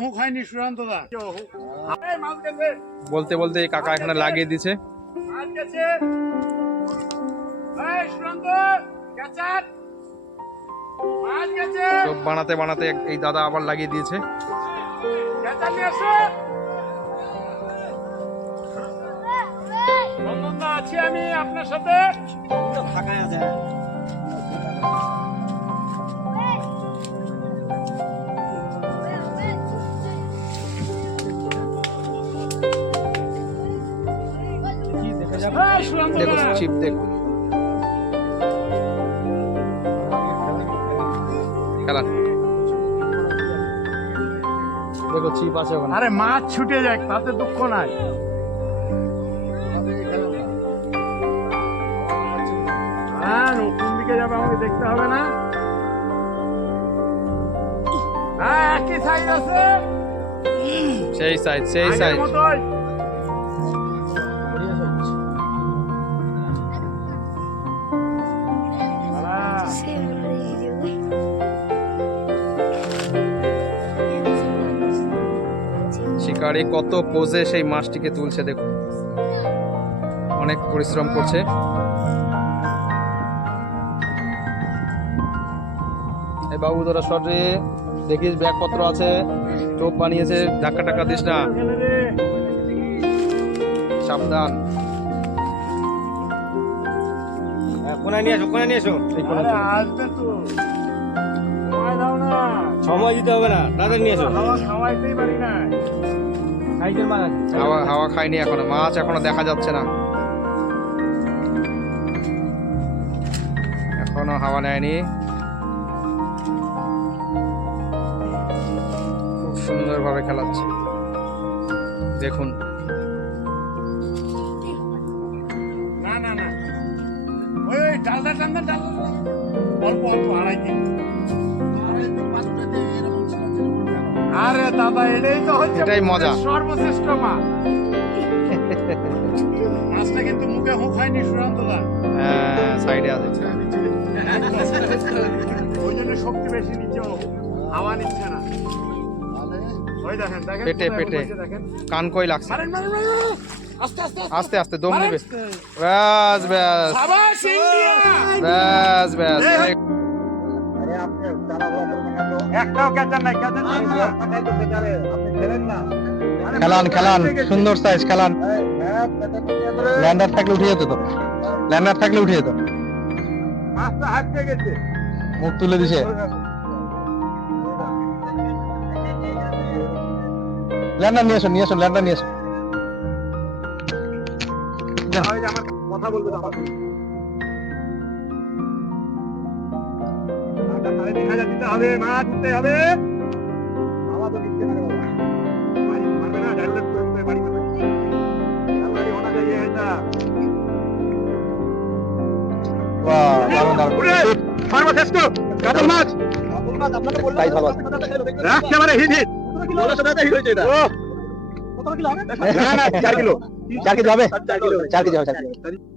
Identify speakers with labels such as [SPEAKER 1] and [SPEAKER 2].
[SPEAKER 1] Hook হয়নি সুশান্ত দা। এই
[SPEAKER 2] বলতে বলতে এই কাকা এখানে লাগিয়ে দিছে। বানাতে বানাতে এই দাদা আবার লাগিয়ে দিয়েছে।
[SPEAKER 1] আছি আমি আপনার সাথে।
[SPEAKER 2] দেখো
[SPEAKER 1] দা
[SPEAKER 2] চিপ দেখো। খেলান দেখো চিপ আছে ওখানে।
[SPEAKER 1] আরে মাছ ছুটে যায় তাতে দুঃখ নাই। হ্যাঁ কোন দিকে যাবে আমাকে দেখতে হবে না। হ্যাঁ একই সাইজ আছে।
[SPEAKER 2] সেই সাইজ সেই সাইজ শিকারি কত পোজে সেই মাছটিকে তুলছে দেখুন। অনেক পরিশ্রম করছে। এই বাবু তোরা সরে দেখিস ব্যাগপত্র আছে। টোপ বানিয়েছে। ধাক্কা টাক্কা দিস না। সাবধান।
[SPEAKER 3] কোনায় নিয়ে এসো কোনায় নিয়ে
[SPEAKER 1] সময়
[SPEAKER 3] সময় দিতে হবে না। তাদের নিয়ে
[SPEAKER 1] খাওয়াইতেই পারি না।
[SPEAKER 2] হাওয়া হাওয়া খায়নি এখনও। মাছ এখনও দেখা যাচ্ছে না। এখনও হাওয়া নেয়নি। খুব সুন্দরভাবে খেলাচ্ছে। দেখুন।
[SPEAKER 1] না না না। ওই অল্প অল্প আড়াই দাদা এটাই তো হচ্ছে
[SPEAKER 2] এটাই মজা।
[SPEAKER 1] সর্বশ্রেষ্ঠ মাছ মাছটা কিন্তু মুখে হুঁক হয়নি
[SPEAKER 2] হ্যাঁ সাইডে আছে।
[SPEAKER 1] ওই জন্য শক্তি বেশি নিচ্ছে ও। হাওয়া নিচ্ছে না। ওই দেখেন দেখেন
[SPEAKER 2] পেটে, পেটে। কান কই লাগছে?
[SPEAKER 1] আস্তে আস্তে
[SPEAKER 2] আস্তে। আস্তে দম নেবে ব্যাস ব্যাস। ব্যাস ব্যাস।
[SPEAKER 1] একটাও ক্যাচার নাই ক্যাচার
[SPEAKER 4] খেলান খেলান সুন্দর সাইজ খেলান। ল্যান্ডার থাকলে উঠে যেত তো। ল্যান্ডার থাকলে উঠে যেত মুখ তুলে দিছে। ল্যান্ডার নিয়ে এসো নিয়ে এসো ল্যান্ডার নিয়ে এসো
[SPEAKER 1] কথা বলবে তো আমার তিন হাজার দিতে হবে মাছ উঠতে হবে। বাবা তো দিচ্ছে না। বাবা বাড়ি মারবে না ডাইরেক্ট করে দিবে, বাড়ি মারবে বাড়ি হোনা যাইয়ে এটা।
[SPEAKER 4] বাহ, দারুণ, দারুণ।
[SPEAKER 1] সর্বশ্রেষ্ঠ কাতল মাছ।
[SPEAKER 4] সাইজ ভালো আছে।
[SPEAKER 1] একেবারে হিট হিট। ও।
[SPEAKER 4] না, না, চার কিলো। চার কেজি হবে? চার কেজি হবে চার কেজি